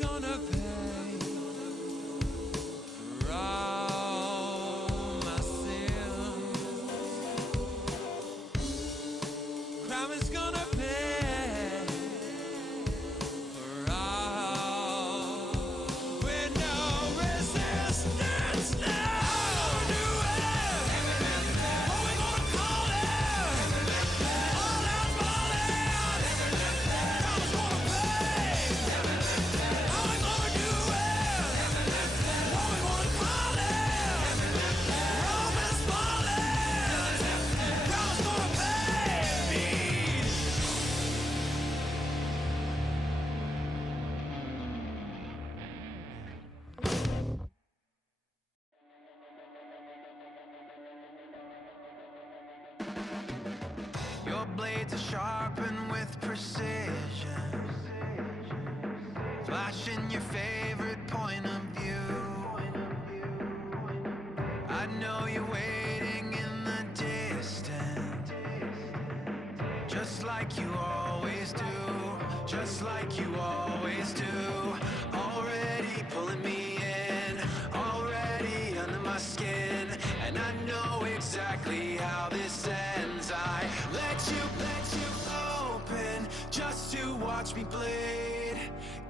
gonna pay for all my sins. Crime is gonna pay for all with no resistance. Now do it. What we gonna call it? All out falling. Crime's gonna pay. How we gonna do it? What we gonna call it? Rome is falling. Crime's gonna pay me. Your blades are sharpened with precision, flashing your favorite point of view. I know you're waiting in the distance, just like you always do, just like you always do. Already pulling me in, already under my skin, and I know exactly how this ends. I let you open just to watch me bleed.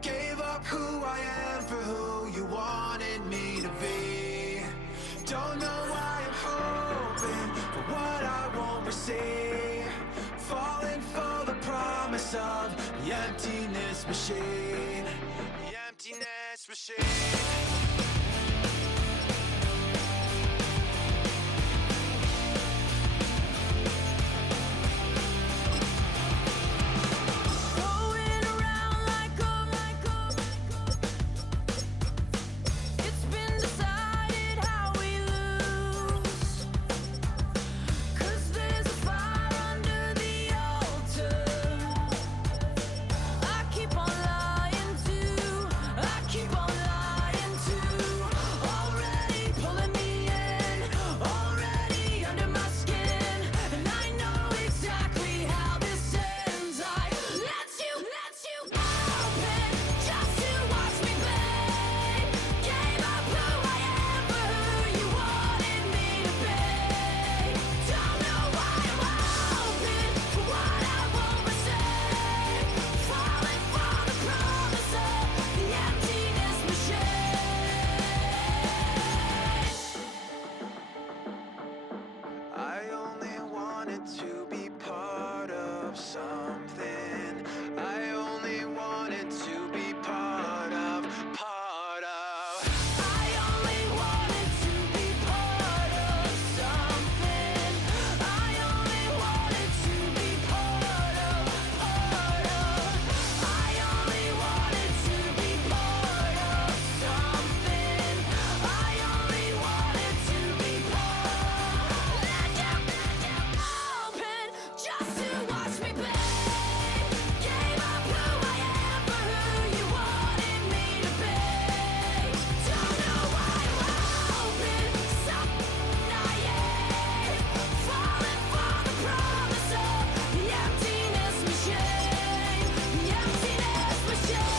Gave up who I am for who you wanted me to be. Don't know why I'm hoping for what I won't receive. Falling for the promise of the emptiness machine. The emptiness machine. Going around like a it's been decided how we lose. 'Cause there's a fire under the altar. I keep on lying to, I keep on lying to. Already pulling me in, already under my skin, and I know exactly how this ends. I let you open just to watch me bleed. Gave up who I am for who you wanted me to be. Don't know why I'm hoping for what I won't receive. Falling for the promise of the emptiness machine. I only wanted to be part of something. I only wanted to be part of. I only wanted to be part of something. I only wanted to be part of. I only wanted to be part of something. I only wanted to be part. Let you open just to watch me bleed. Gave up who I am for who you wanted me to be. Don't know why I'm hoping something naive. Falling for the promise of the emptiness machine. The emptiness machine.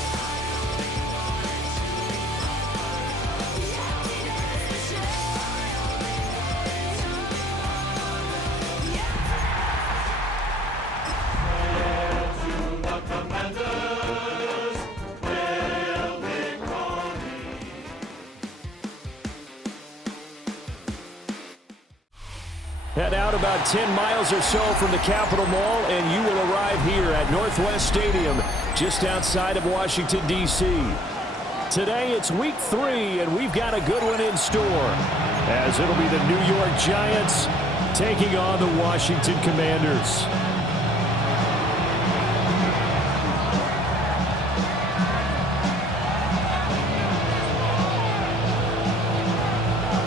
The emptiness Head out about 10 miles or so from the Capitol Mall, and you will arrive here at Northwest Stadium, just outside of Washington, D.C. Today, it's week 3, and we've got a good one in store, as it'll be the New York Giants taking on the Washington Commanders.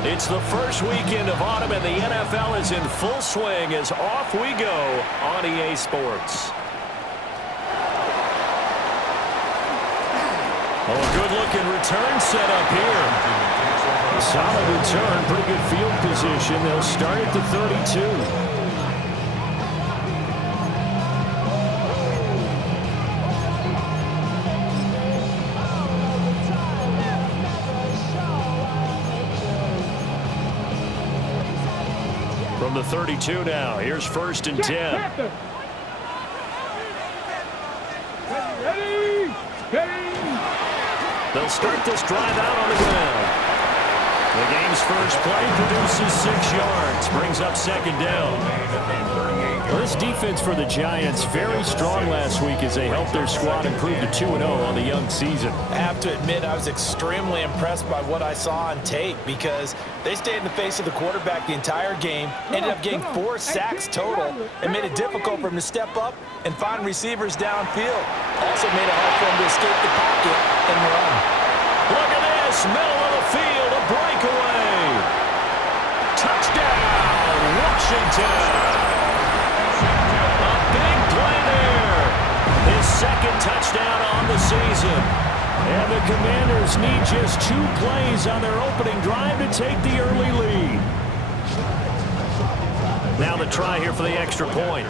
It's the first weekend of autumn, and the NFL is in full swing as off we go on EA Sports. Oh, a good-looking return set up here. Solid return, pretty good field position. They'll start at the 32. From the 32 now, here's 1st and 10. They'll start this drive out on the ground. The game's first play produces 6 yards, brings up 2nd down. Well, this defense for the Giants, very strong last week as they helped their squad improve to 2-0 on the young season. I have to admit, I was extremely impressed by what I saw on tape because they stayed in the face of the quarterback the entire game, ended up getting 4 sacks total, and made it difficult for him to step up and find receivers downfield. Also made it hard for him to escape the pocket and run. Look at this, middle of the field, a breakaway. Touchdown, Washington. A big play there. His 2nd touchdown on the season. And the Commanders need just 2 plays on their opening drive to take the early lead. Now the try here for the extra point.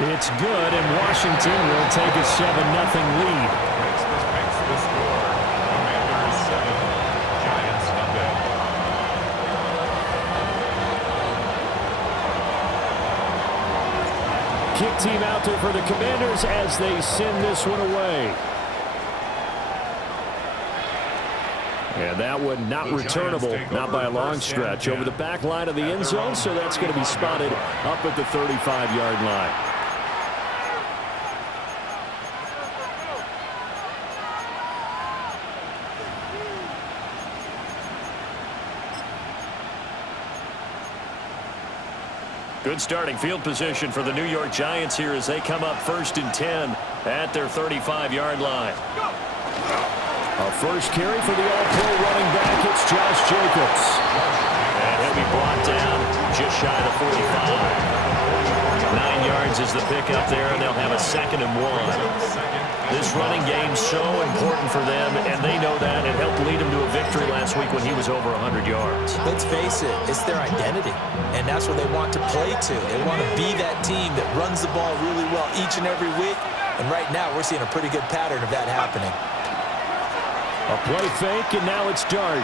It's good, and Washington will take a 7-0 lead. Kick team out there for the Commanders as they send this one away. And that one not returnable, not by a long stretch, over the back line of the end zone, so that's going to be spotted up at the 35-yard line. Good starting field position for the New York Giants here as they come up 1st and 10 at their 35-yard line. A first carry for the All-Pro running back. It's Josh Jacobs. And he'll be brought down just shy of the 45. 9 yards is the pickup there, and they'll have a 2nd and 1. This running game's so important for them, and they know that. It helped lead them to a victory last week when he was over 100 yards. Let's face it, it's their identity, and that's what they want to play to. They want to be that team that runs the ball really well each and every week, and right now we're seeing a pretty good pattern of that happening. A play fake, and now it's Dart.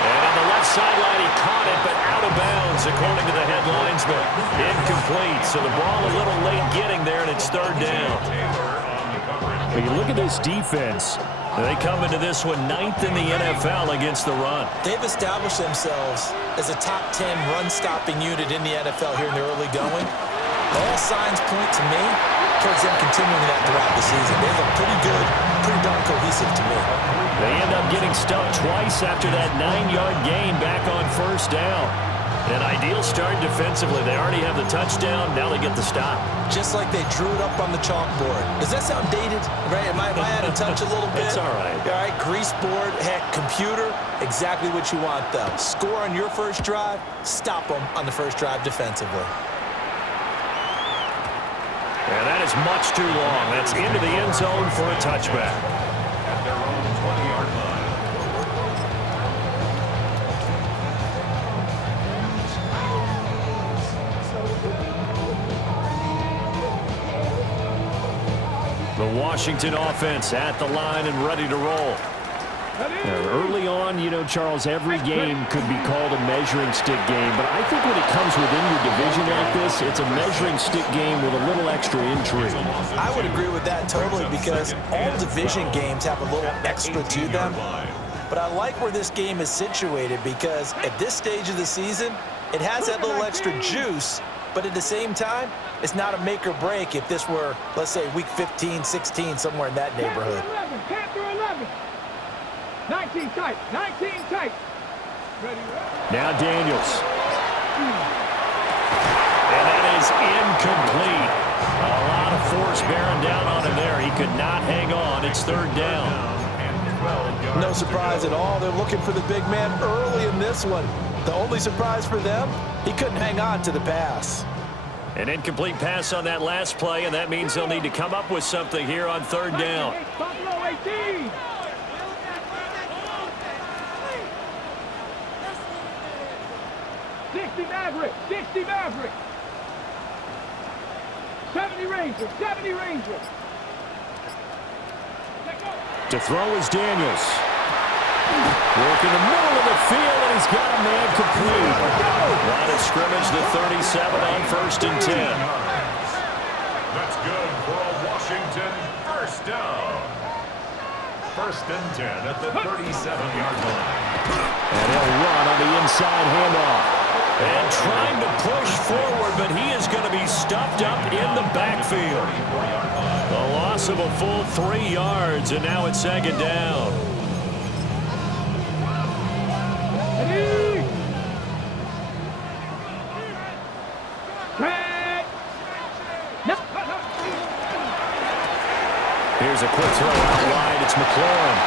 And on the left sideline, he caught it, but out of bounds, according to the head linesman. Incomplete, so the ball a little late getting there, and it's 3rd down. When you look at this defense, they come into this one 9th in the NFL against the run. They've established themselves as a top 10 run-stopping unit in the NFL here in the early going. All signs point to me towards them continuing that throughout the season. They look pretty good, pretty darn cohesive to me. They end up getting stuffed twice after that 9-yard gain back on 1st down. An ideal start defensively. They already have the touchdown. Now they get the stop. Just like they drew it up on the chalkboard. Does that sound dated? Right? Am I out of touch a little bit? It's all right. All right, grease board, heck, computer, exactly what you want, though. Score on your first drive, stop them on the first drive defensively. And that is much too long. That's into the end zone for a touchback. At their own 20-yard line. The Washington offense at the line and ready to roll. Early on, you know, Charles, every game could be called a measuring stick game, but I think when it comes within your division like this, it's a measuring stick game with a little extra intrigue. I would agree with that totally because all division games have a little extra to them. But I like where this game is situated because at this stage of the season, it has that little extra juice, but at the same time, it's not a make or break if this were, let's say, week 15, 16, somewhere in that neighborhood. 19 tight, 19 tight. Ready. Now Daniels. And that is incomplete. A lot of force bearing down on him there. He could not hang on. It's 3rd down. No surprise at all. They're looking for the big man early in this one. The only surprise for them, he couldn't hang on to the pass. An incomplete pass on that last play, and that means they'll need to come up with something here on 3rd down. Buffalo 18. 60 Maverick, 60 Maverick. 70 Rangers, 70 Rangers. To throw is Daniels. Work in the middle of the field, and he's got a man complete. Line of scrimmage, the 37 on 1st and 10. That's good for a Washington first down. 1st and 10 at the 37-yard line. And he'll run on the inside handoff. And trying to push forward, but he is going to be stuffed up in the backfield. A loss of a full 3 yards, and now it's 2nd down. Here's a quick throw out wide. It's McLaurin.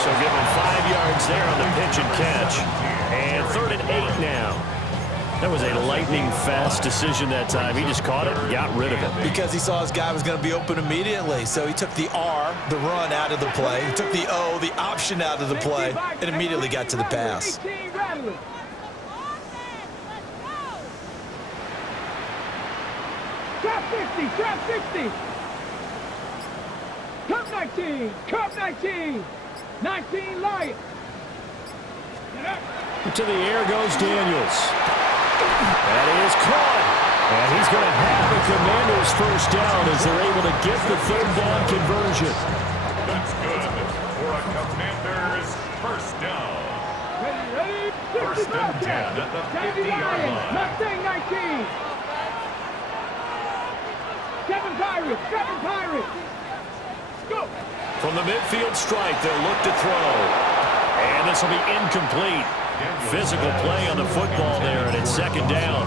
So give him 5 yards there on the pitch and catch. And 3rd and 8 now. That was a lightning-fast decision that time. He just caught it and got rid of it. Because he saw his guy was going to be open immediately. So he took the R, the run, out of the play. He took the O, the option, out of the play, and immediately got to the pass. Trap 50, trap 50. Cup 19, cup 19. 19 Lions. To the air goes Daniels. That is caught. And he's going to have the Commanders first down as they're able to get the 3rd down conversion. That's good for a Commanders first down. Ready, 1st and 10 at the 50-yard line. Mustang 19. 7 Pirates, 7 Pirates. Go. From the midfield strike, they'll look to throw. And this will be incomplete. Physical play on the football there, and it's 2nd down.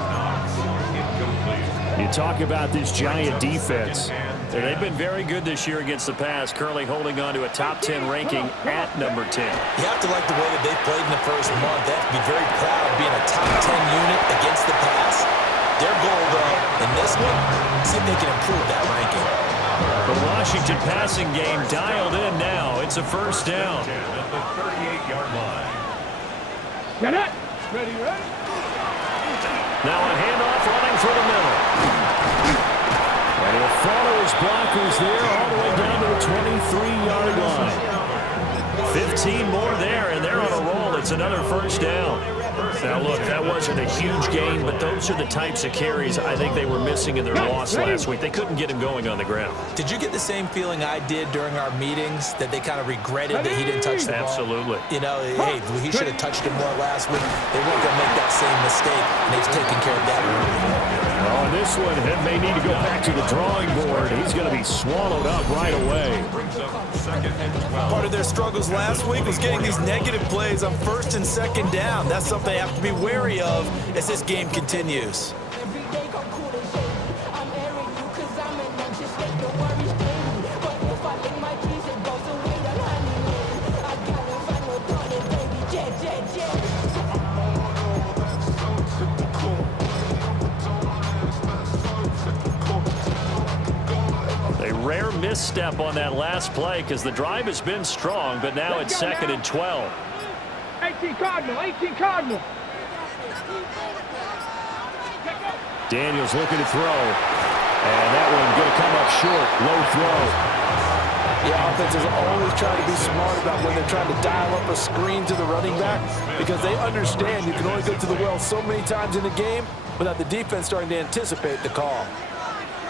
You talk about this giant defense. They've been very good this year against the pass, currently holding on to a top 10 ranking at number 10. You have to like the way that they've played in the first month. They have to be very proud of being a top 10 unit against the pass. Their goal, though, in this one, see if they can improve that ranking. The Washington passing game dialed in now. It's a first down. At the 38-yard line. Get it. Ready, ready. Now a handoff running for the middle. And he'll follow his blockers there all the way down to the 23-yard line. 15 more there, and they're on a roll. It's another first down. Now, look, that wasn't a huge gain, but those are the types of carries I think they were missing in their loss last week. They couldn't get him going on the ground. Did you get the same feeling I did during our meetings, that they kind of regretted that he didn't touch the ball? Absolutely. You know, hey, he should have touched it more last week. They weren't going to make that same mistake, and they've taken care of that early. Well, and this one may need to go back to the drawing board. He's going to be swallowed up right away. Part of their struggles last week was getting these negative plays on 1st and 2nd down. That's something they have to be wary of as this game continues. Rare misstep on that last play because the drive has been strong, but now it's 2nd and 12. 18 Cardinal, 18 Cardinal. Daniels looking to throw. And that one going to come up short. Low throw. Yeah, offenses always try to be smart about when they're trying to dial up a screen to the running back, because they understand you can only go to the well so many times in the game without the defense starting to anticipate the call.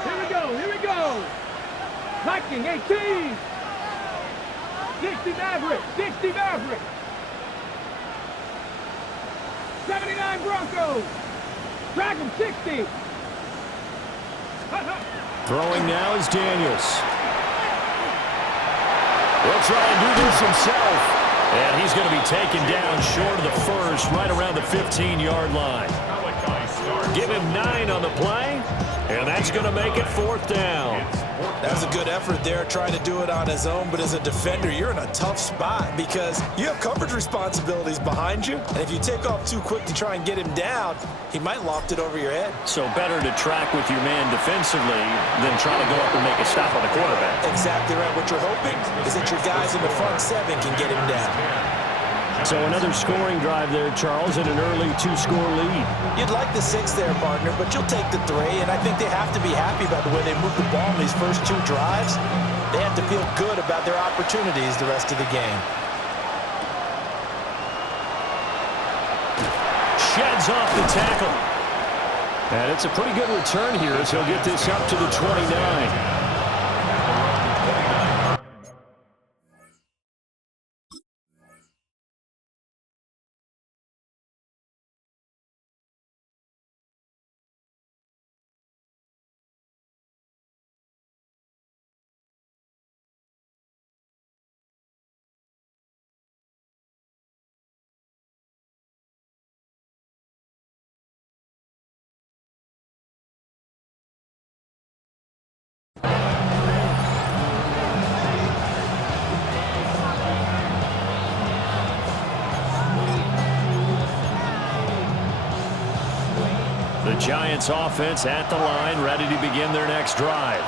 Here we go, here we go. Viking 18. 60 Maverick, 60 Maverick. 79 Broncos. Dragon 60. Throwing now is Daniels. He'll try and do this himself. And he's going to be taken down short of the first, right around the 15-yard line. Give him 9 on the play, and that's going to make it 4th down. That was a good effort there, trying to do it on his own, but as a defender, you're in a tough spot because you have coverage responsibilities behind you, and if you take off too quick to try and get him down, he might loft it over your head. So better to track with your man defensively than try to go up and make a stop on the quarterback. Exactly right. What you're hoping is that your guys in the front 7 can get him down. So another scoring drive there, Charles, and an early 2-score lead. You'd like the 6 there, partner, but you'll take the 3, and I think they have to be happy about the way they moved the ball in these first 2 drives. They have to feel good about their opportunities the rest of the game. Sheds off the tackle. And it's a pretty good return here as he'll get this up to the 29. The Giants offense at the line, ready to begin their next drive.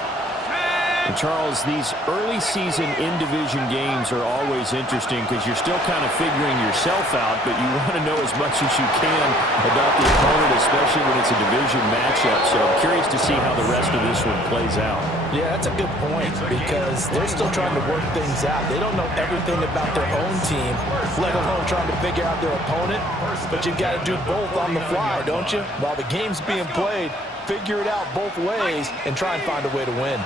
And Charles, these early season in-division games are always interesting because you're still kind of figuring yourself out, but you want to know as much as you can about the opponent, especially when it's a division matchup. So I'm curious to see how the rest of this one plays out. Yeah, that's a good point because they're still trying to work things out. They don't know everything about their own team, let alone trying to figure out their opponent. But you've got to do both on the fly, don't you? While the game's being played, figure it out both ways and try and find a way to win.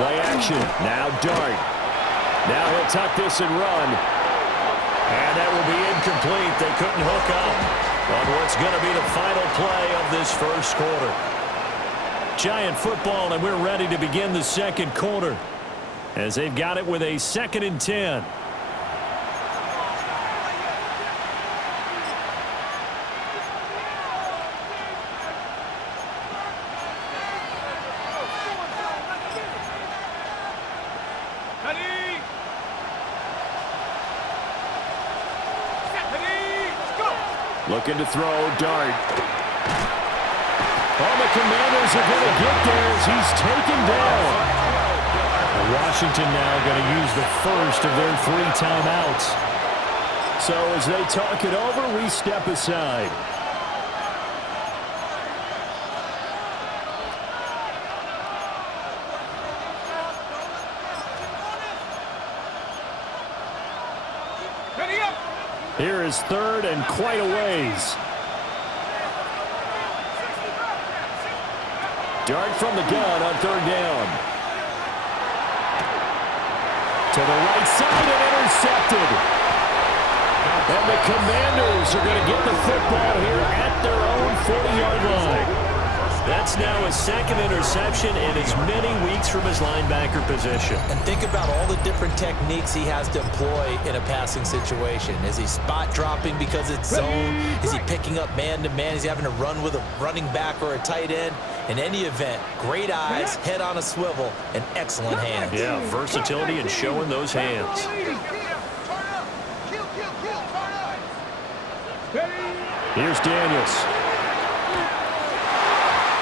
Play action. Now Dart. Now he'll tuck this and run. And that will be incomplete. They couldn't hook up on what's going to be the final play of this first quarter. Giant football, and we're ready to begin the second quarter as they've got it with a 2nd and 10. Looking to throw, Dart. Oh, the Commanders are going to get there as he's taken down. Washington now going to use the first of their 3 timeouts. So as they talk it over, we step aside. Here is 3rd and quite a ways. Dart from the gun on 3rd down. To the right side and intercepted. And the Commanders are going to get the football here at their own 40-yard line. That's now his 2nd interception in as many weeks from his linebacker position. And think about all the different techniques he has to employ in a passing situation. Is he spot dropping because it's zone? Is he picking up man-to-man? Is he having to run with a running back or a tight end? In any event, great eyes, head on a swivel, and excellent hands. Yeah, versatility and showing those hands. Here's Daniels.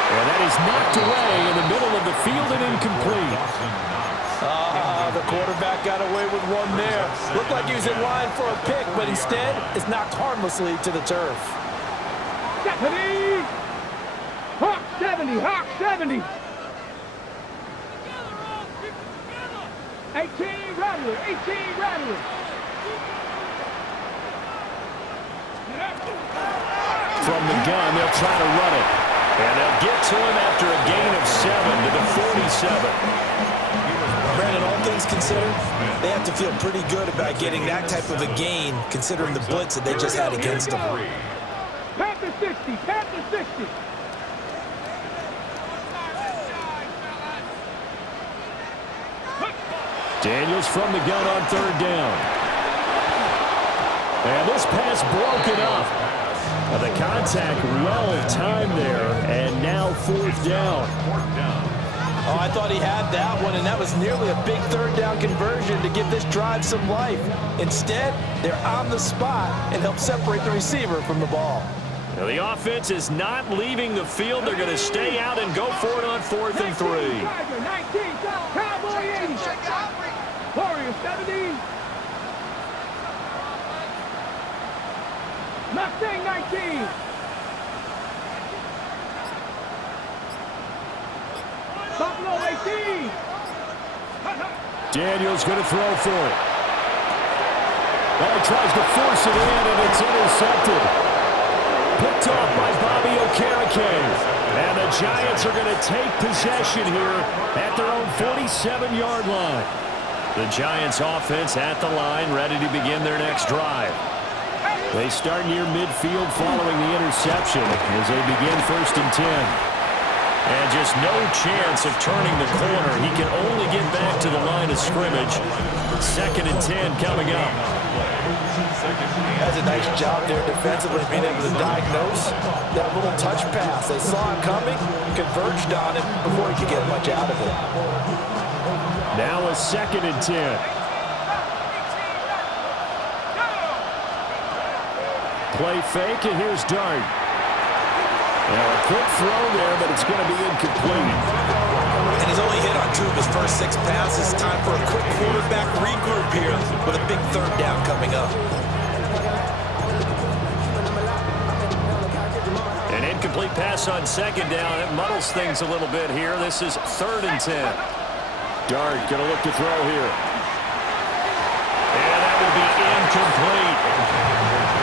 And that is knocked away in the middle of the field and incomplete. The quarterback got away with one there. Looked like he was in line for a pick, but instead is knocked harmlessly to the turf. 70! Hawk 70! Hawk 70! 18 Rattler! 18 Rattler! From the gun, they'll try to run it. And they'll get to him after a gain of 7 to the 47. Brandon, all things considered, they have to feel pretty good about getting that type of a gain considering the blitz that they just had against them. Panther 60! Panther 60! Daniels from the gun on 3rd down. And this pass broken up. The contact well timed there, and now 4th down. Oh, I thought he had that one, and that was nearly a big 3rd down conversion to give this drive some life. Instead, they're on the spot and help separate the receiver from the ball. Now, the offense is not leaving the field. They're going to stay out and go for it on 4th and 3. 19, Cowboy 80. Warrior 70. Mustang 19. Daniel's going to throw for it. Oh, he tries to force it in, and it's intercepted. Picked off by Bobby Okereke. And the Giants are going to take possession here at their own 47-yard line. The Giants offense at the line, ready to begin their next drive. They start near midfield following the interception as they begin 1st and 10. And just no chance of turning the corner. He can only get back to the line of scrimmage. 2nd and 10 coming up. That's a nice job there defensively, being able to diagnose that little touch pass. They saw it coming, converged on it before he could get much out of it. Now a 2nd and 10. Play fake, and here's Dart. A quick throw there, but it's going to be incomplete. And he's only hit on 2 of his first 6 passes. Time for a quick quarterback regroup here with a big 3rd down coming up. An incomplete pass on 2nd down. It muddles things a little bit here. This is 3rd and 10. Dart going to look to throw here. And that will be incomplete.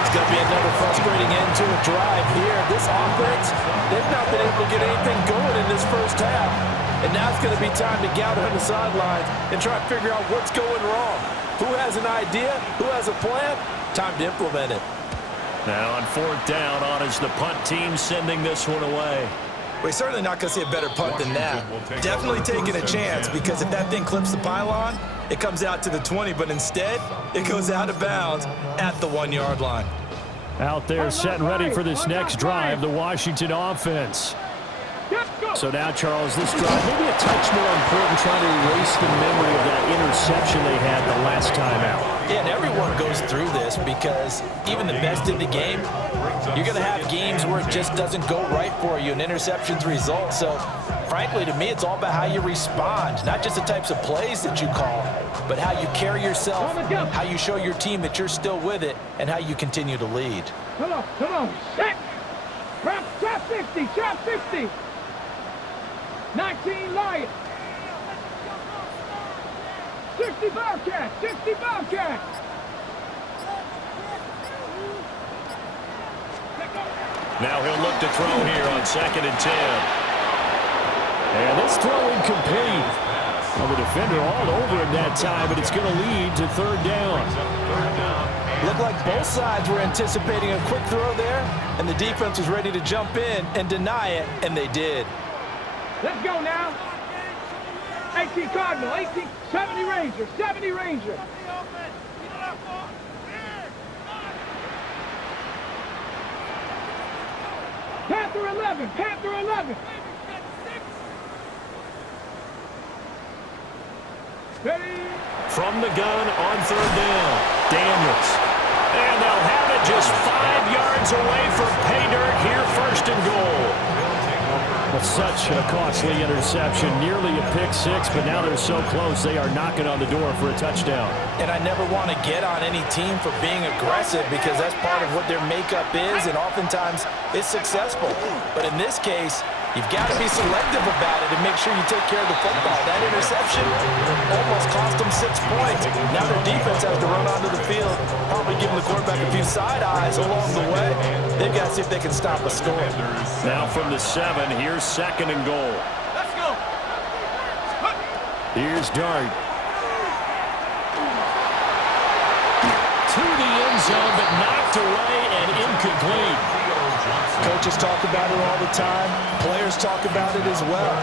It's going to be another frustrating end to a drive here. This offense, they've not been able to get anything going in this first half. And now it's going to be time to gather on the sidelines and try to figure out what's going wrong. Who has an idea? Who has a plan? Time to implement it. Now on 4th down, on is the punt team sending this one away. We're certainly not going to see a better punt than that. Definitely taking a chance, because if that thing clips the pylon, it comes out to the 20, but instead, it goes out of bounds at the 1-yard line. Out there set and ready for this next drive, the Washington offense. So now, Charles, this drive maybe a touch more important, trying to erase the memory of that interception they had the last time out. Yeah, and everyone goes through this, because even the best in the game, you're going to have games where it just doesn't go right for you, and interceptions result. So, frankly, to me, it's all about how you respond, not just the types of plays that you call, but how you carry yourself, how you show your team that you're still with it, and how you continue to lead. Come on, set. Trap 50. 19 Lions. 60 Bobcats. Now he'll look to throw here on 2nd and 10. And this throw incomplete. Well, the defender all over him that time, but it's going to lead to 3rd down. Looked like both sides were anticipating a quick throw there, and the defense was ready to jump in and deny it, and they did. Let's go now. 18 Cardinal, 70 Ranger. Panther 11. Ready? From the gun on 3rd down, Daniels. And they'll have it just 5 yards away from pay dirt here, 1st and goal. Well, such a costly interception, nearly a pick 6, but now they're so close they are knocking on the door for a touchdown. And I never want to get on any team for being aggressive, because that's part of what their makeup is, and oftentimes it's successful. But in this case, you've got to be selective about it and make sure you take care of the football. That interception almost cost them 6 points. Now their defense has to run onto the field, probably giving the quarterback a few side eyes along the way. They've got to see if they can stop a score. Now from the 7, here's 2nd and goal. Let's go. Here's Dart. To the end zone, but knocked away and incomplete. Coaches talk about it all the time. Players talk about it as well.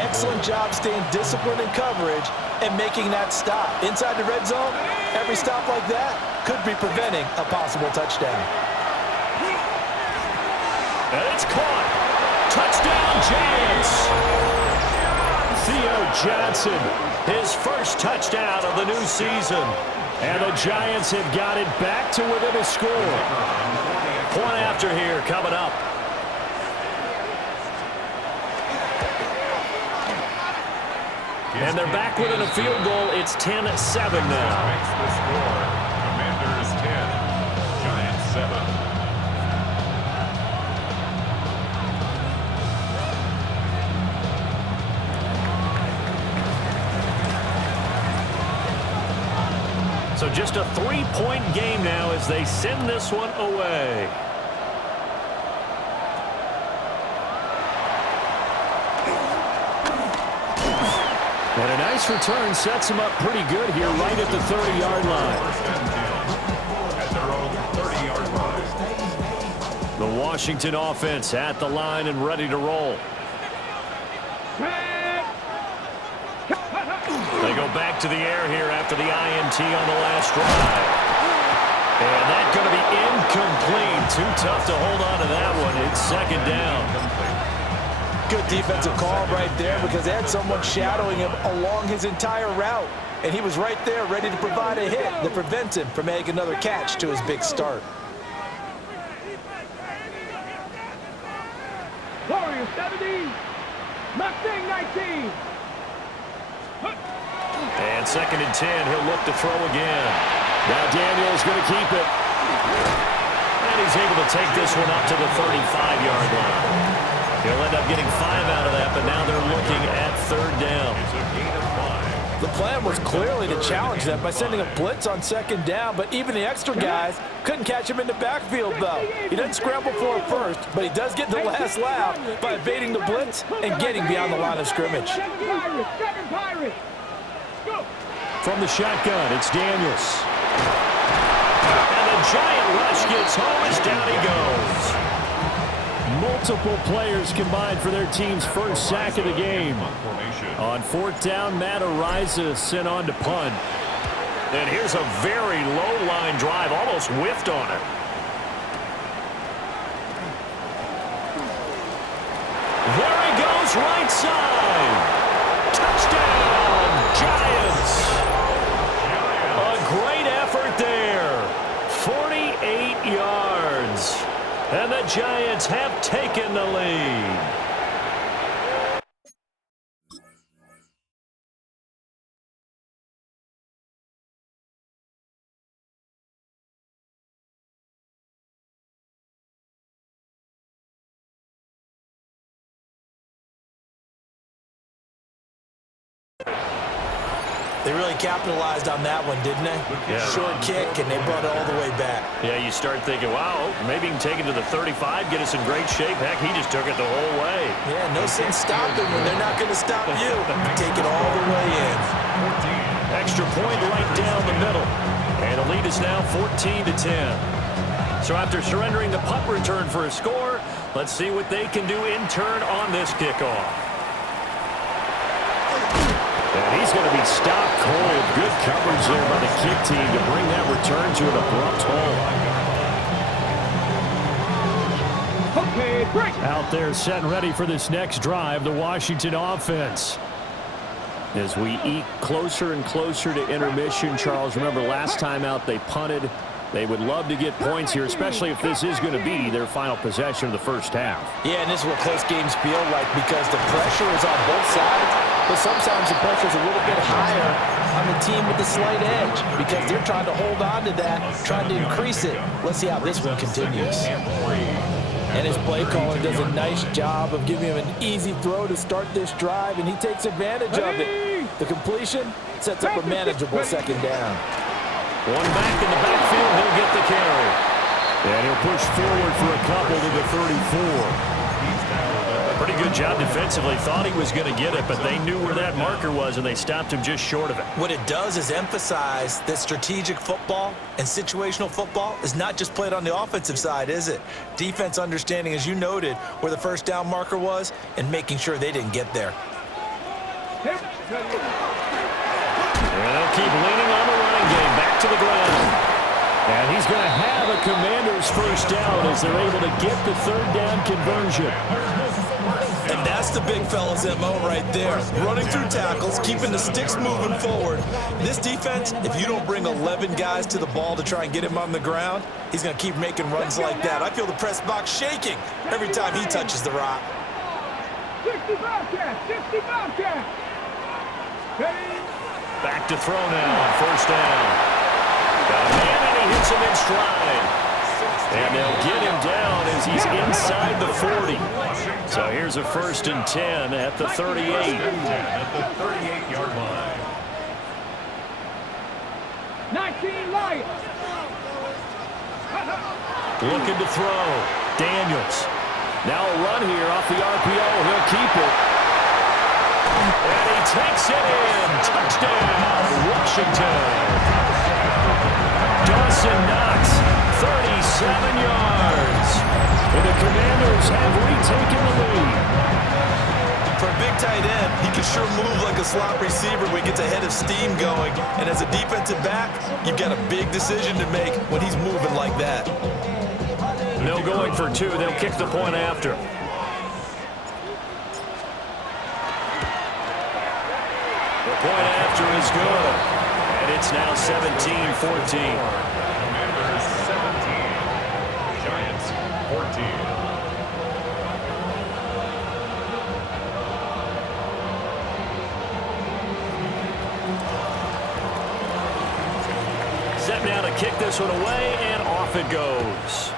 Excellent job staying disciplined in coverage and making that stop. Inside the red zone, every stop like that could be preventing a possible touchdown. And it's caught. Touchdown, Giants. Theo Johnson, his first touchdown of the new season. And the Giants have got it back to within a score. Point after here coming up. And they're back within a field goal. It's 10-7 now. Makes the score. Commanders 10, Giants 7. So just a 3-point game now as they send this one away. And a nice return sets him up pretty good here right at the 30-yard line. At their own 30-yard line. The Washington offense at the line and ready to roll. They go back to the air here after the INT on the last drive. And that's going to be incomplete. Too tough to hold on to that one. It's second down. Good defensive call right there because they had someone shadowing him along his entire route. And he was right there ready to provide a hit that prevents him from making another catch to his big start. Warriors 70, Mustang 19. And second and 10, he'll look to throw again. Now Daniel's going to keep it. And he's able to take this one up to the 35-yard line. He'll end up getting 5 out of that, but now they're looking at third down. The plan was clearly to challenge them by sending a blitz on second down, but even the extra guys couldn't catch him in the backfield, though. He doesn't scramble for it first, but he does get the last laugh by evading the blitz and getting beyond the line of scrimmage. From the shotgun, it's Daniels. And the giant rush gets home as down he goes. Multiple players combined for their team's first sack of the game. On fourth down, Matt Ariza sent on to punt. And here's a very low-line drive, almost whiffed on it. There he goes, right side. Touchdown, Giants. A great effort there. 48 yards. And the Giants have taken the lead. They really capitalized on that one, didn't they? Yeah. Short kick, and they brought it all the way back. Yeah, you start thinking, wow, maybe he can take it to the 35, get us in great shape. Heck, he just took it the whole way. Yeah, no sense stopping when they're not going to stop you. Take it all the way in. Extra point right down the middle. And the lead is now 14-10. So after surrendering the punt return for a score, let's see what they can do in turn on this kickoff. And he's going to be stopped cold. Good coverage there by the kick team to bring that return to an abrupt halt. Okay, break. Out there set and ready for this next drive, the Washington offense. As we eke closer and closer to intermission, Charles, remember last time out they punted. They would love to get points here, especially if this is going to be their final possession of the first half. Yeah, and this is what close games feel like because the pressure is on both sides, but sometimes the pressure is a little bit higher on the team with the slight edge because they're trying to hold on to that, trying to increase it. Let's see how this one continues. And his play caller does a nice job of giving him an easy throw to start this drive, and he takes advantage of it. The completion sets up a manageable second down. One back in the backfield, he'll get the carry. And he'll push forward for a couple to the 34. Pretty good job defensively. Thought he was going to get it, but they knew where that marker was, and they stopped him just short of it. What it does is emphasize that strategic football and situational football is not just played on the offensive side, is it? Defense understanding, as you noted, where the first down marker was and making sure they didn't get there. And they'll keep leaning on the running game. Back to the ground. And he's going to have a Commander's first down as they're able to get the third down conversion. And that's the big fella's MO right there. Running through tackles, keeping the sticks moving forward. This defense, if you don't bring 11 guys to the ball to try and get him on the ground, he's going to keep making runs like that. I feel the press box shaking every time he touches the rock. 60 Bobcat, 60 Bobcat. Back to throw now on first down. Got a man, and he hits him in stride. And they'll get him down as he's inside the 40. So here's a 1st and 10 at the 38. At the 38-yard line. 19 Lions. Looking to throw. Daniels. Now a run here off the RPO. He'll keep it. And he takes it in. Touchdown, Washington. Dawson Knox, 37 yards. And the Commanders have retaken the lead. For a big tight end, he can sure move like a slot receiver when he gets a head of steam going. And as a defensive back, you've got a big decision to make when he's moving like that. No going for two. They'll kick the point after. The point after is good. And it's now 17-14. Commanders 17. Giants 14. Set now to kick this one away, and off it goes.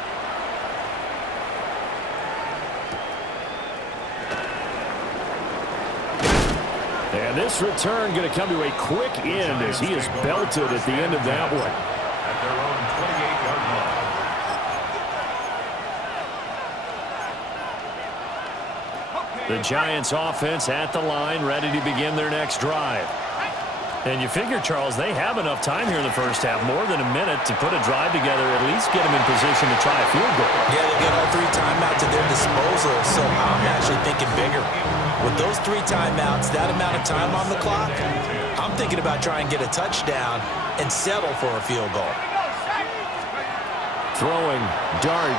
And this return going to come to a quick end as he is belted at the end of that one. At their own 28-yard line. The Giants offense at the line, ready to begin their next drive. And you figure, Charles, they have enough time here in the first half, more than a minute, to put a drive together, at least get them in position to try a field goal. Yeah, they've got all 3 timeouts at their disposal, so I'm actually thinking bigger. With those 3 timeouts, that amount of time on the clock, I'm thinking about trying to get a touchdown and settle for a field goal. Throwing, dart.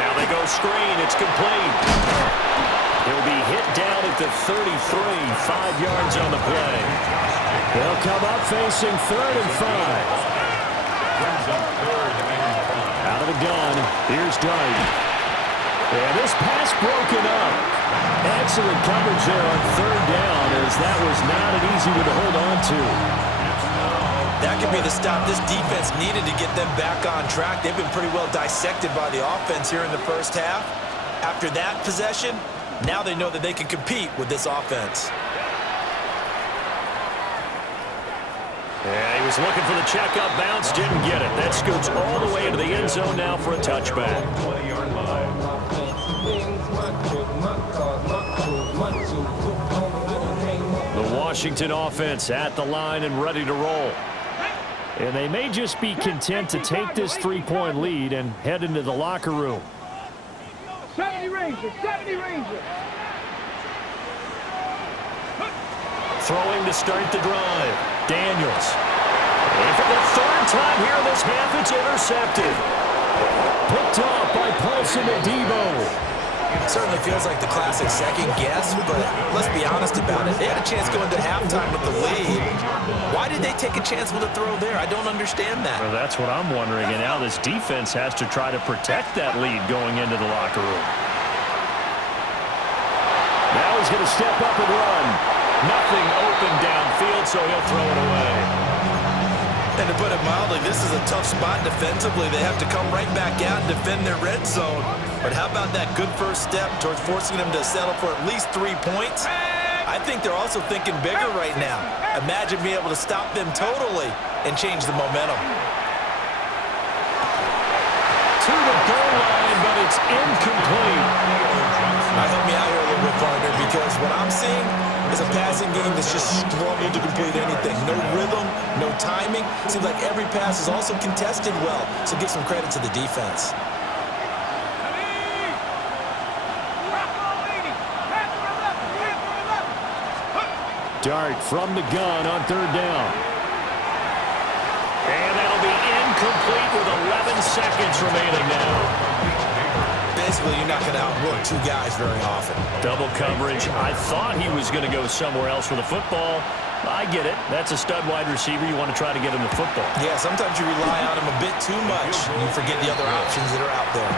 Now they go screen. It's complete. He'll be hit down at the 33, 5 yards on the play. They'll come up facing 3rd and 5. Out of the gun, here's Dart. And this pass broken up. Excellent coverage there on 3rd down, as that was not an easy one to hold on to. That could be the stop this defense needed to get them back on track. They've been pretty well dissected by the offense here in the first half. After that possession, now they know that they can compete with this offense. Yeah, he was looking for the checkup bounce, didn't get it. That scoots all the way into the end zone now for a touchback. 20-yard line. The Washington offense at the line and ready to roll. And they may just be content to take this 3-point lead and head into the locker room. 70 Rangers, 70 Rangers. Throwing to start the drive. Daniels. And for the 3rd time here in this half, it's intercepted. Picked off by Paulson Adebo. Certainly feels like the classic second guess, but let's be honest about it. They had a chance going to halftime with the lead. Why did they take a chance with a throw there? I don't understand that. Well, that's what I'm wondering. And now this defense has to try to protect that lead going into the locker room. Now he's going to step up and run. Nothing open downfield, so he'll throw it away. And to put it mildly, this is a tough spot defensively. They have to come right back out and defend their red zone. But how about that good first step towards forcing them to settle for at least 3 points? I think they're also thinking bigger right now. Imagine being able to stop them totally and change the momentum. To the goal line, but it's incomplete. Help me out here a little bit, partner, because what I'm seeing is a passing game that's just struggled to complete anything. No rhythm, no timing. Seems like every pass is also contested well, so give some credit to the defense. Dart from the gun on 3rd down. And that'll be incomplete with 11 seconds remaining now. Basically, you're not going to outwork 2 guys very often. Double coverage. I thought he was going to go somewhere else for the football. I get it. That's a stud wide receiver. You want to try to get him the football. Yeah, sometimes you rely on him a bit too much. You forget the other options that are out there.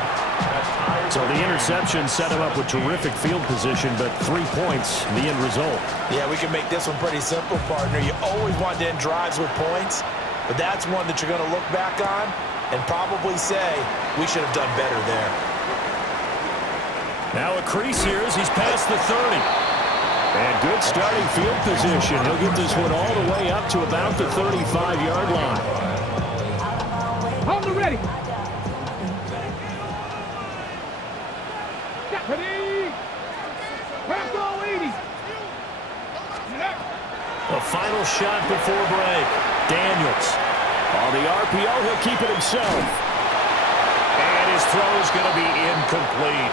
So the interception set him up with terrific field position, but 3 points, the end result. Yeah, we can make this one pretty simple, partner. You always want to end drives with points, but that's one that you're going to look back on and probably say, we should have done better there. Now a crease here as he's past the 30. And good starting field position. He'll get this one all the way up to about the 35-yard line. On the ready. Ready. Rambo 80. The final shot before break. Daniels. On the RPO, he'll keep it himself. And his throw is going to be incomplete.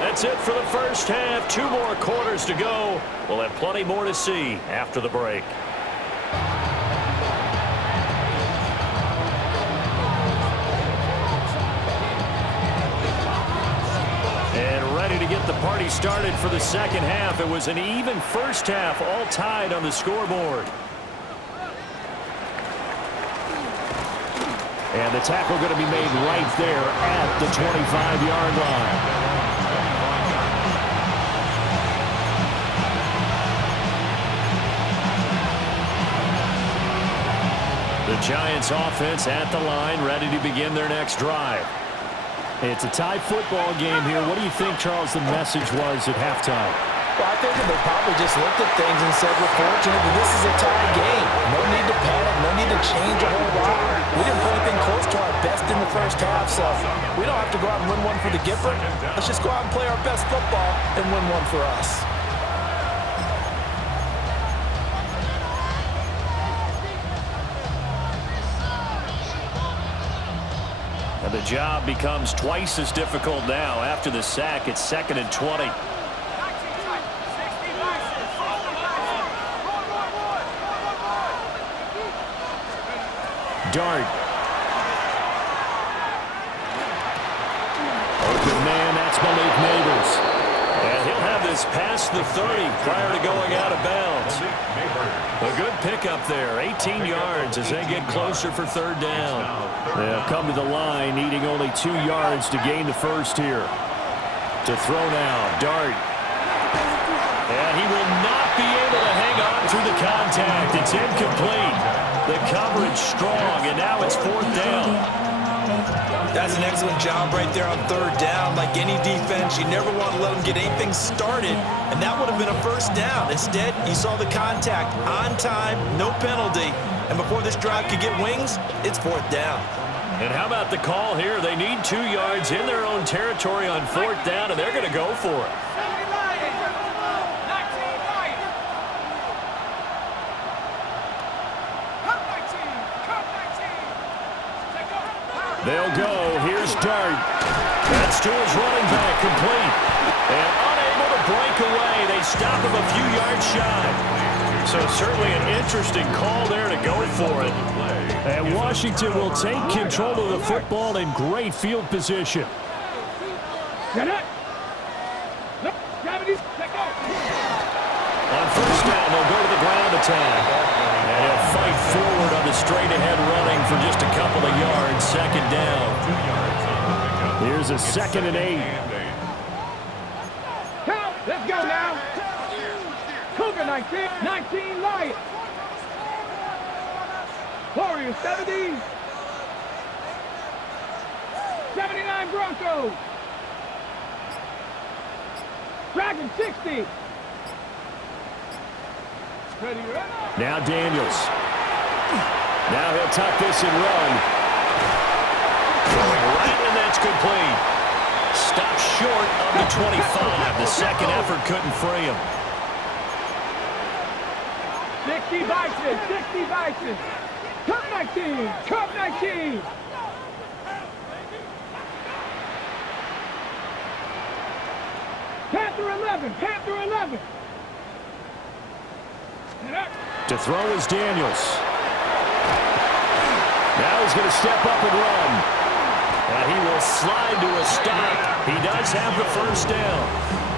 That's it for the first half. 2 more quarters to go. We'll have plenty more to see after the break. And ready to get the party started for the second half. It was an even first half, all tied on the scoreboard. And the tackle going to be made right there at the 25-yard line. The Giants offense at the line, ready to begin their next drive. It's a tie football game here. What do you think, Charles, the message was at halftime? Well, I think that they probably just looked at things and said, we're fortunate that this is a tie game. No need to panic, no need to change a whole lot. We didn't play anything close to our best in the first half, so we don't have to go out and win one for the Gipper. Let's just go out and play our best football and win one for us. And the job becomes twice as difficult now. After the sack, it's 2nd and 20. Dart. Open man, that's Malik Neighbors. And he'll have this past the 30 prior to going out of bounds. A good pickup there, 18 yards as they get closer for 3rd down. They'll come to the line, needing only 2 yards to gain the first here. To throw now, Dart. And he will not be able to hang on through the contact. It's incomplete. The coverage strong, and now it's 4th down. That's an excellent job right there on 3rd down. Like any defense, you never want to let them get anything started, and that would have been a 1st down. Instead, you saw the contact on time, no penalty, and before this drive could get wings, it's 4th down. And how about the call here? They need 2 yards in their own territory on 4th down, and they're going to go for it. They'll go. Here's Dart. That's to his running back, complete. And unable to break away. They stop him a few yards shy. So certainly an interesting call there to go for it. And Washington will take control of the football in great field position. Get it. Look, gravity, check out. On 1st down, they'll go to the ground attack. And he'll fight forward on the straight-ahead running for just a couple of yards. 2nd down. Here's a 2nd and 8. Count. Let's go now. Cougar 19 Lions. Warriors 70. 79 Broncos. Dragons 60. Ready, ready. Now Daniels. Now he'll tuck this and run. Right, and that's complete. Stopped short of the 25. The second effort couldn't free him. 60 Bison, 60 Bison. Cup 19, Cup 19. Panther 11, Panther 11. To throw is Daniels. Now he's going to step up and run. And he will slide to a stop. He does have the 1st down.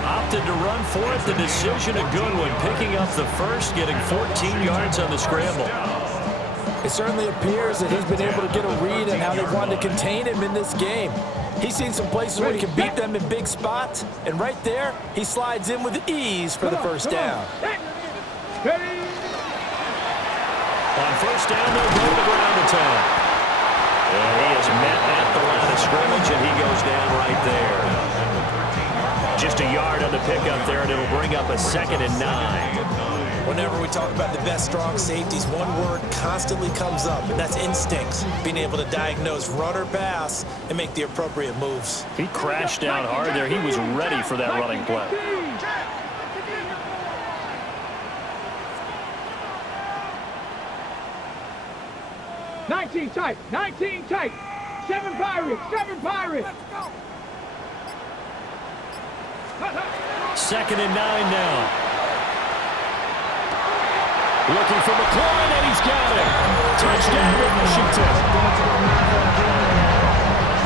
Opted to run for it. The decision a good one. Picking up the first, getting 14 yards on the scramble. It certainly appears that he's been able to get a read on how they wanted to contain him in this game. He's seen some places where he can beat them in big spots. And right there, he slides in with ease for the 1st down. Ready. On 1st down, they'll go to the ground attack. And he is met at the line of scrimmage, and he goes down right there. Just a yard on the pickup there, and it'll bring up a 2nd and 9. Whenever we talk about the best strong safeties, one word constantly comes up, and that's instincts. Being able to diagnose run or pass and make the appropriate moves. He crashed down hard there. He was ready for that running play. Tight, 19 tight. 7 Pirates, 7 Pirates. 2nd and 9 now. Looking for McLaurin, and he's got it. Touchdown, Washington.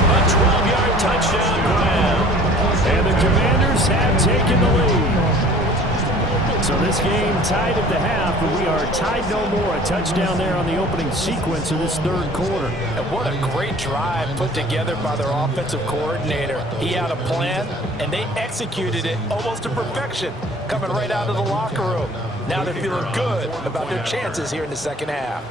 A 12-yard touchdown grab. And the Commanders have taken the lead. So this game tied at the half, but we are tied no more. A touchdown there on the opening sequence of this 3rd quarter. And what a great drive put together by their offensive coordinator. He had a plan, and they executed it almost to perfection, coming right out of the locker room. Now they're feeling good about their chances here in the 2nd half.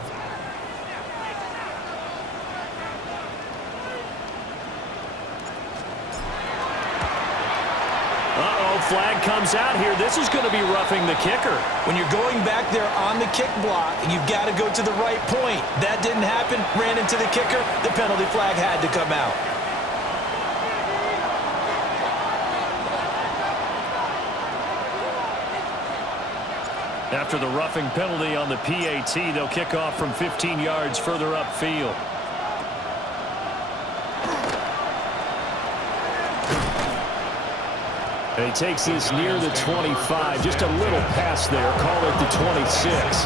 Flag comes out here. This is going to be roughing the kicker. When you're going back there on the kick block, you've got to go to the right point. That didn't happen. Ran into the kicker. The penalty flag had to come out. After the roughing penalty on the PAT, they'll kick off from 15 yards further upfield. And he takes this near the 25. Just a little pass there. Call it the 26.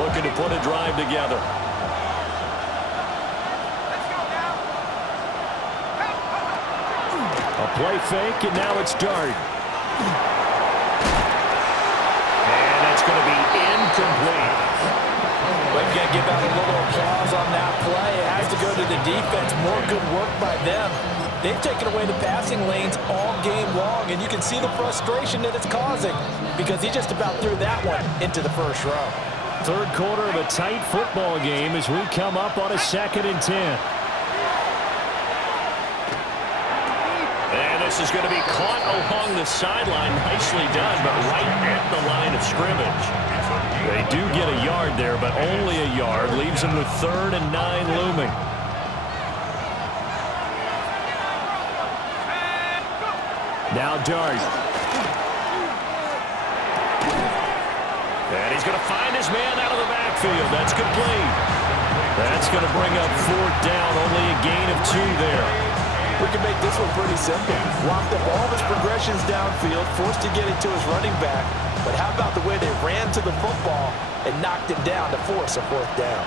Looking to put a drive together. A play fake, and now it's Dart. And it's going to be incomplete. But you've got to give out a little applause on that play. It has to go to the defense. More good work by them. They've taken away the passing lanes all game long, and you can see the frustration that it's causing because he just about threw that one into the first row. 3rd quarter of a tight football game as we come up on a 2nd and 10. And this is going to be caught along the sideline. Nicely done, but right at the line of scrimmage. They do get a yard there, but only a yard. Leaves them with 3rd and 9 looming. Now Dart. And he's going to find his man out of the backfield. That's complete. That's going to bring up 4th down. Only a gain of 2 there. We can make this one pretty simple. Locked up all of his progressions downfield, forced to get it to his running back. But how about the way they ran to the football and knocked him down to force a 4th down?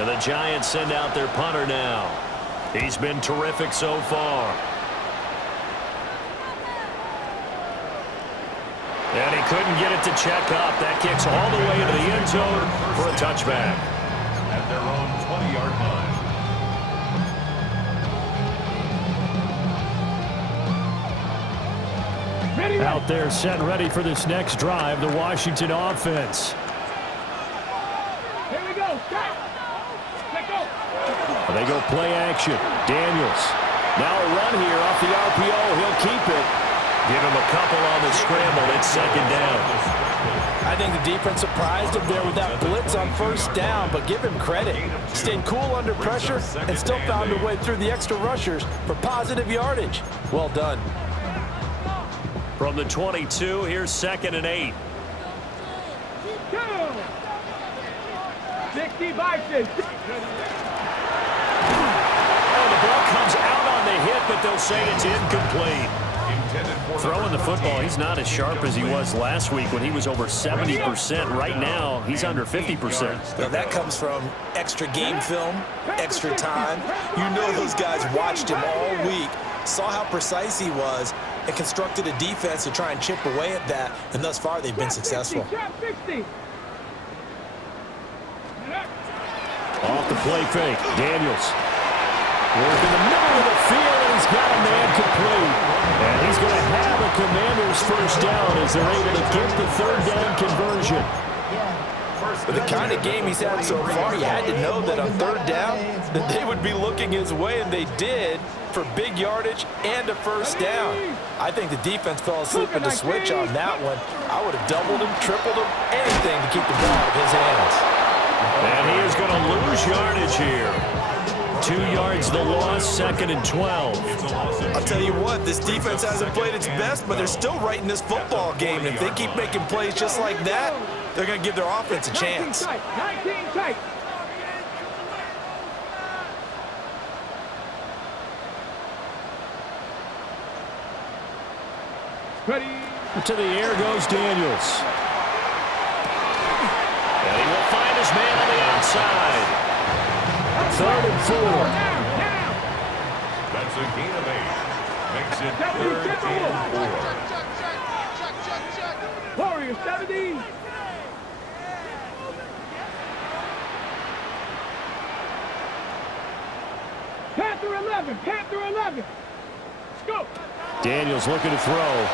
And the Giants send out their punter now. He's been terrific so far. And he couldn't get it to check up. That kicks all the way into the end zone for a touchback. At their own 20-yard line. Out there set ready for this next drive, the Washington offense. Here we go. Let go. They go play action. Daniels. Now a run here off the RPO. He'll keep it. Give him a couple on the scramble. It's 2nd down. I think the defense surprised him there with that blitz on 1st down, but give him credit. Stayed cool under pressure and still found a way through the extra rushers for positive yardage. Well done. From the 22, here's 2nd and 8. 60 Bison. Oh, the ball comes out on the hit, but they'll say it's incomplete. Throwing the football, he's not as sharp as he was last week when he was over 70%. Right now, he's under 50%. Now that comes from extra game film, extra time. You know those guys watched him all week, saw how precise he was, and constructed a defense to try and chip away at that, and thus far they've been successful. Off the play fake, Daniels. Work in the middle of the field, and he's got a man complete. And he's going to have a Commanders 1st down as they're able to get the 3rd down conversion. But the kind of game he's had so far, you had to know that on third down, that they would be looking his way, and they did, for big yardage and a first down. I think the defense fell asleep at the switch on that one. I would have doubled him, tripled him, anything to keep the ball out of his hands. And he is going to lose yardage here. 2 yards the loss, 2nd and 12. I'll tell you what, this defense hasn't played its best, but they're still right in this football game. And if they keep making plays just like that, they're going to give their offense a chance. 19 tight. Ready. To the air goes Daniels. And he will find his man on the outside. 3rd and 4. That's a gain of 8. Makes it 3rd and 4. Warriors 70. Panther 11. Panther 11. Let's go. Daniels looking to throw.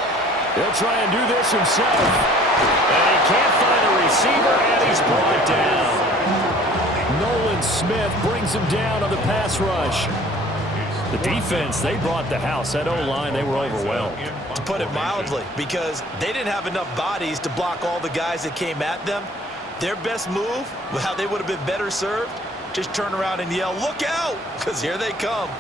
He'll try and do this himself. And he can't find a receiver, and he's brought down. Nolan Smith brings him down on the pass rush. The defense, they brought the house. That O-line, they were overwhelmed. To put it mildly, because they didn't have enough bodies to block all the guys that came at them. Their best move, how they would have been better served, just turn around and yell, "Look out!" because here they come.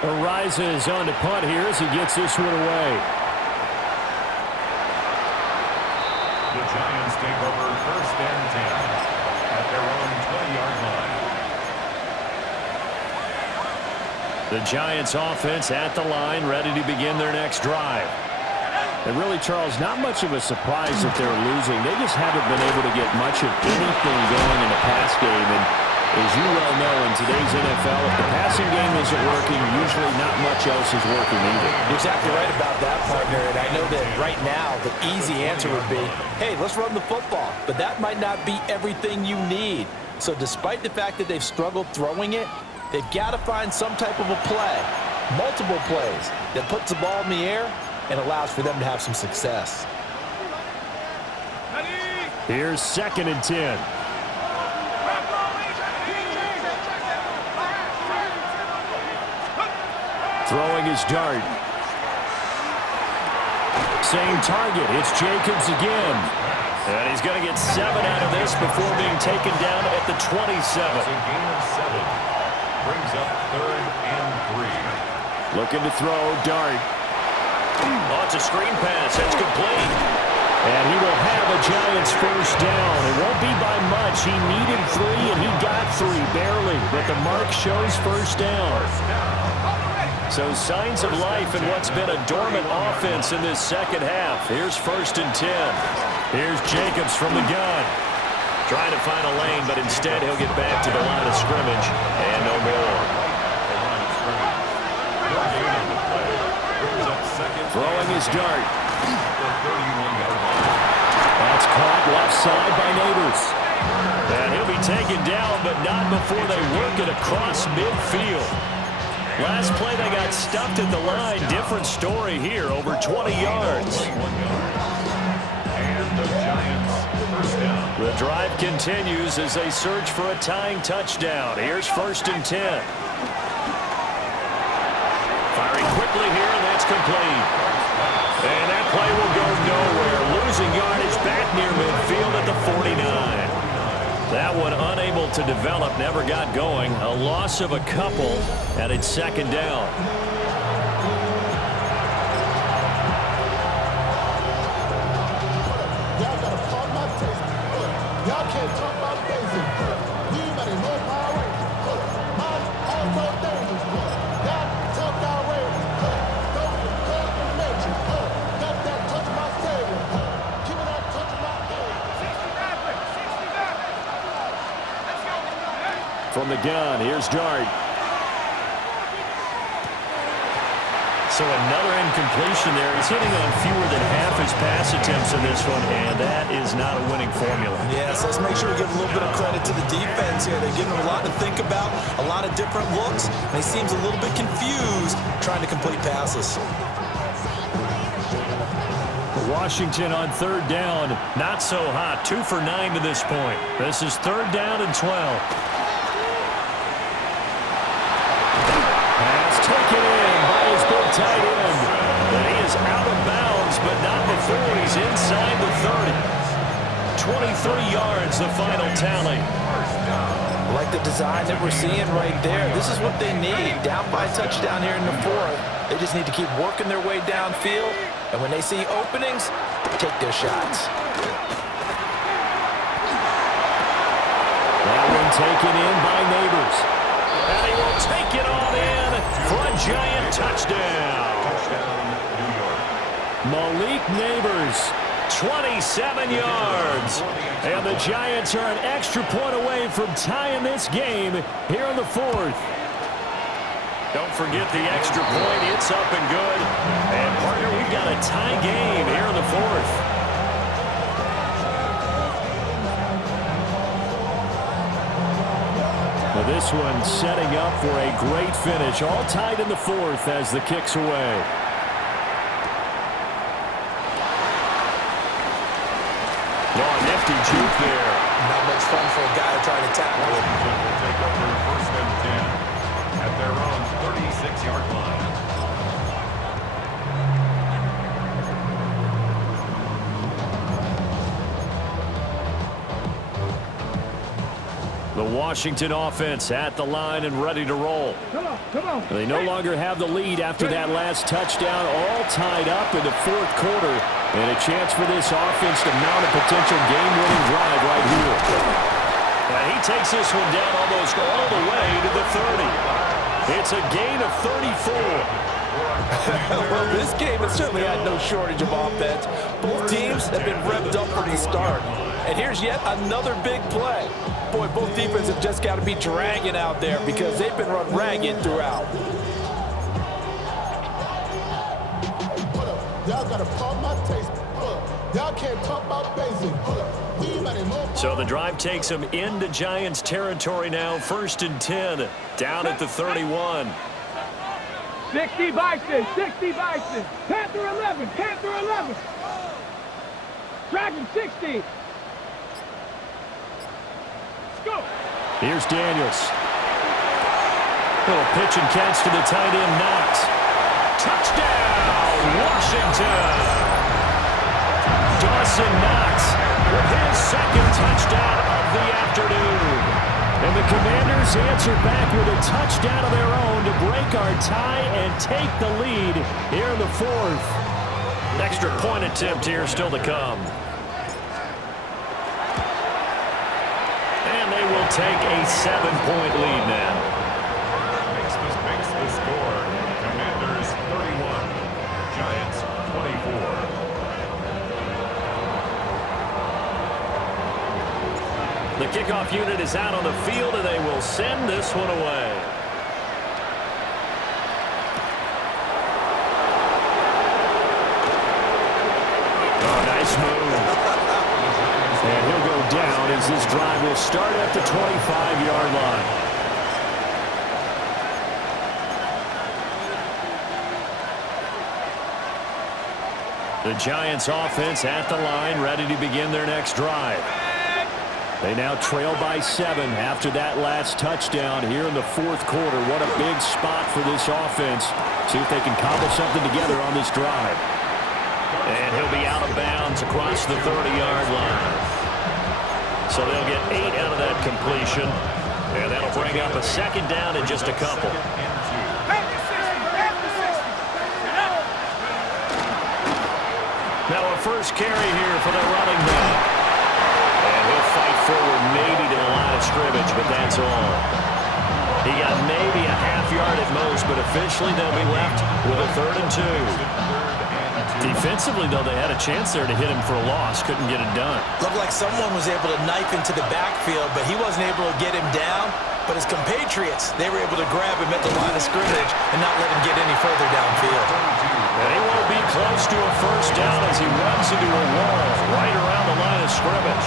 Arises on to punt here as he gets this one away. The Giants take over 1st and 10 at their own 20-yard line. The Giants offense at the line, ready to begin their next drive. And really, Charles, not much of a surprise that they're losing. They just haven't been able to get much of anything going in the pass game. And as you well know, in today's NFL, if the passing game isn't working, usually not much else is working either. You're exactly right about that, partner. And I know that right now the easy answer would be, hey, let's run the football. But that might not be everything you need. So despite the fact that they've struggled throwing it, they've got to find some type of a play, multiple plays, that puts the ball in the air and allows for them to have some success. Here's 2nd and 10. Throwing his dart. Same target. It's Jacobs again. And he's going to get 7 out of this before being taken down at the 27. It's a gain of 7. Brings up 3rd and 3. Looking to throw, dart. Oh, it's a screen pass. That's complete. And he will have a Giants first down. It won't be by much. He needed 3, and he got 3, barely. But the mark shows first down. So signs of life in what's been a dormant offense in this second half. Here's 1st and 10. Here's Jacobs from the gun. Trying to find a lane, but instead he'll get back to the line of scrimmage. And no more. Throwing his dart. That's caught left side by Neighbors. And he'll be taken down, but not before they work it across midfield. Last play they got stuffed at the line. Different story here, over 20 yards. And the Giants first down. The drive continues as they search for a tying touchdown. Here's 1st and 10. Firing quickly here, and that's complete. And that play will go nowhere. Losing yardage back near midfield at the 49. That one unable to develop, never got going. A loss of a couple, and it's 2nd down. Y'all gotta pump my taste. Y'all can't talk about basic. You better know my way. I'm also dangerous. Y'all talk our way. Don't call the nature. Got that touch my savior. Give me that touch my head. From the gun, here's Dart. So another incompletion there. He's hitting on fewer than half his pass attempts in this one, and that is not a winning formula. Yes, let's make sure we give a little bit of credit to the defense here. They're giving him a lot to think about, a lot of different looks, and he seems a little bit confused trying to complete passes. Washington on third down. Not so hot. 2 for 9 to this point. This is third down and 12. Pass taken in by his big tight end. And he is out of bounds, but not before he's inside the 30. 23 yards, the final tally. I like the design that we're seeing right there. This is what they need. Down by a touchdown here in the fourth. They just need to keep working their way downfield. And when they see openings, take their shots. That one taken in by Neighbors. And he will take it on in for a giant touchdown. Malik Neighbors, 27 yards. And the Giants are an extra point away from tying this game here in the fourth. Don't forget the extra point. It's up and good. And, partner, we've got a tie game here in the fourth. Well, this one setting up for a great finish. All tied in the fourth as the kick's away. Oh, nifty juke there. Not much fun for a guy trying to tackle it. Will take over first and 10 at their own 36-yard line. The Washington offense at the line and ready to roll. Come on. They no longer have the lead after that last touchdown, all tied up in the fourth quarter. And a chance for this offense to mount a potential game-winning drive right here. And he takes this one down almost all the way to the 30. It's a gain of 34. Well, this game has certainly had no shortage of offense. Both teams have been revved up from the start. And here's yet another big play. Boy, both defenses have just got to be dragging out there because they've been run ragged throughout. Y'all got to pump my taste. Y'all can't talk about basic. So the drive takes them into Giants territory now. First and 10, down at the 31. 60 Bison. Panther 11. Dragon 60. Let's go. Here's Daniels. Little pitch and catch to the tight end, Knox. Touchdown, Washington. Dawson Knox with his second touchdown of the afternoon. And the Commanders answer back with a touchdown of their own to break our tie and take the lead here in the fourth. Extra point attempt here still to come. And they will take a 7-point lead now. Makes the score. Commanders 31, Giants 24. The kickoff unit is out on the field, and they will send this one away. Oh, nice move. And he'll go down as this drive will start at the 25-yard line. The Giants offense at the line, ready to begin their next drive. They now trail by 7 after that last touchdown here in the fourth quarter. What a big spot for this offense. See if they can cobble something together on this drive. And he'll be out of bounds across the 30-yard line. So they'll get 8 out of that completion. And that'll bring up a second down in just a couple. Now a first carry here for the running back. And he'll fight forward maybe to the line of scrimmage, but that's all. He got maybe a half yard at most, but officially they'll be left with a 3rd and 2. Defensively, though, they had a chance there to hit him for a loss. Couldn't get it done. Looked like someone was able to knife into the backfield, but he wasn't able to get him down. But his compatriots, they were able to grab him at the line of scrimmage and not let him get any further downfield. And he won't be close to a first down as he runs into a wall right around the line of scrimmage.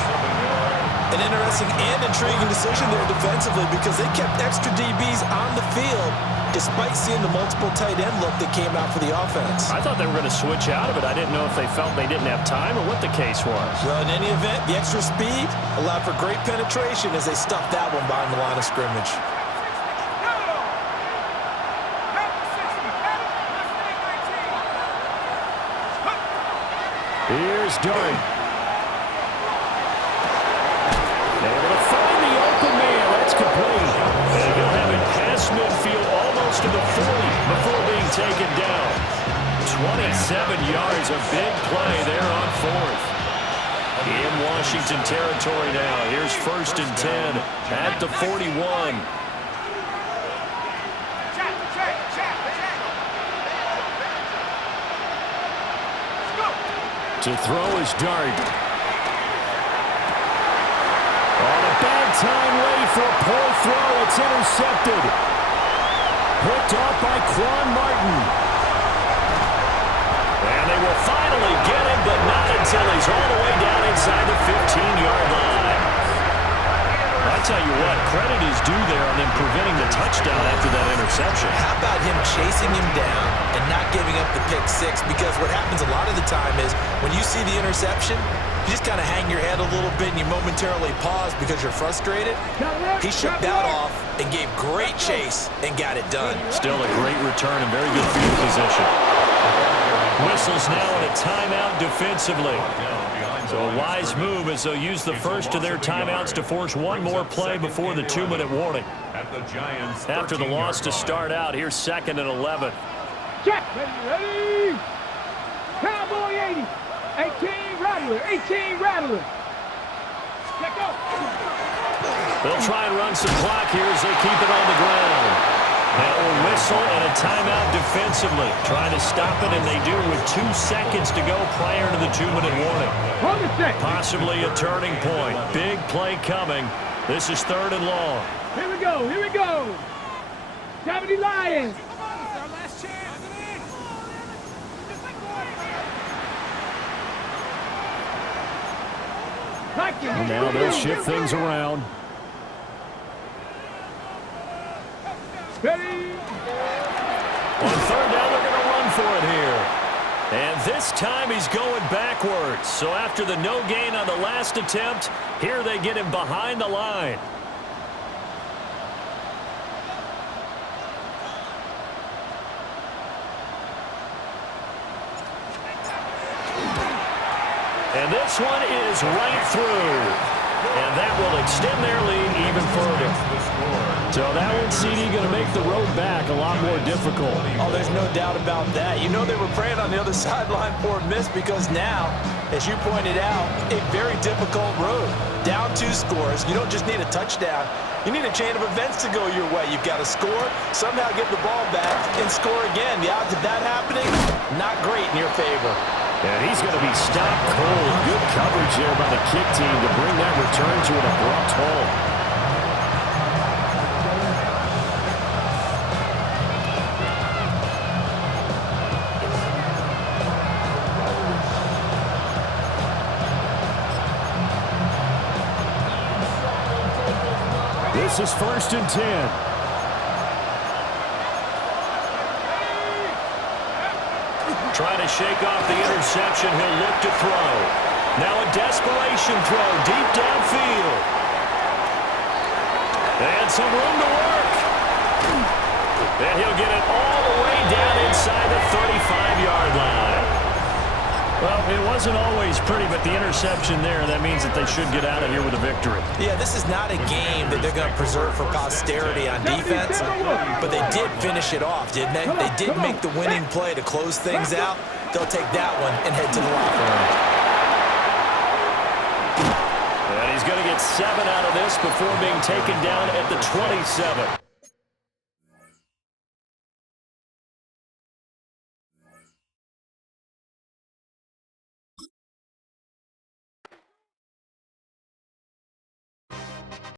An interesting and intriguing decision there defensively because they kept extra DBs on the field despite seeing the multiple tight end look that came out for the offense. I thought they were going to switch out of it. I didn't know if they felt they didn't have time or what the case was. Well, in any event, the extra speed allowed for great penetration as they stuffed that one behind the line of scrimmage. Here's Dart. Able to find the open man. That's complete. And he'll have it past midfield almost to the 40 before being taken down. 27 yards, a big play there on fourth. In Washington territory now. Here's 1st and 10 at the 41. To throw is Dart. On a bad time, late for a poor throw. It's intercepted. Picked off by Quan Martin. And they will finally get him, but not until he's all the way down inside the 15-yard line. I tell you what, credit is due there on them preventing the touchdown after that interception. How about him chasing him down and not giving up the pick six? Because what happens a lot of the time is when you see the interception, you just kind of hang your head a little bit and you momentarily pause because you're frustrated. He shook that off and gave great chase and got it done. Still a great return and very good field position. Whistles now in a timeout defensively. So a wise move as they'll use the first of their timeouts to force one more play before the 2-minute warning. After the loss to start out, here's 2nd and 11. Check. Ready. Cowboy 80. 18 Rattler. 18 Rattler. Check out. They'll try and run some clock here as they keep it on the ground. Now a whistle and a timeout defensively. Trying to stop it, and they do with 2 seconds to go prior to the 2-minute warning. Possibly a turning point. Big play coming. This is 3rd and long. Here we go. Here we go. 70 Lions. Our last chance. Well, now they'll shift things around. Ready. On 3rd down, they're going to run for it here. And this time he's going backwards. So after the no gain on the last attempt, here they get him behind the line. And this one is right through. And that will extend their lead even further. So that one, CD, going to make the road back a lot more difficult. Oh, there's no doubt about that. You know they were praying on the other sideline for a miss because now, as you pointed out, a very difficult road. Down 2 scores. You don't just need a touchdown. You need a chain of events to go your way. You've got to score, somehow get the ball back, and score again. The odds of that happening, not great in your favor. And he's going to be stopped cold. Good coverage there by the kick team to bring that return to an abrupt halt. This is 1st and 10. Trying to shake off the interception. He'll look to throw. Now a desperation throw deep downfield. And some room to work. And he'll get it all the way down inside the 35-yard line. Well, it wasn't always pretty, but the interception there, that means that they should get out of here with a victory. Yeah, this is not a game that they're going to preserve for posterity on defense, but they did finish it off, didn't they? They did make the winning play to close things out. They'll take that one and head to the locker room. And he's going to get 7 out of this before being taken down at the 27.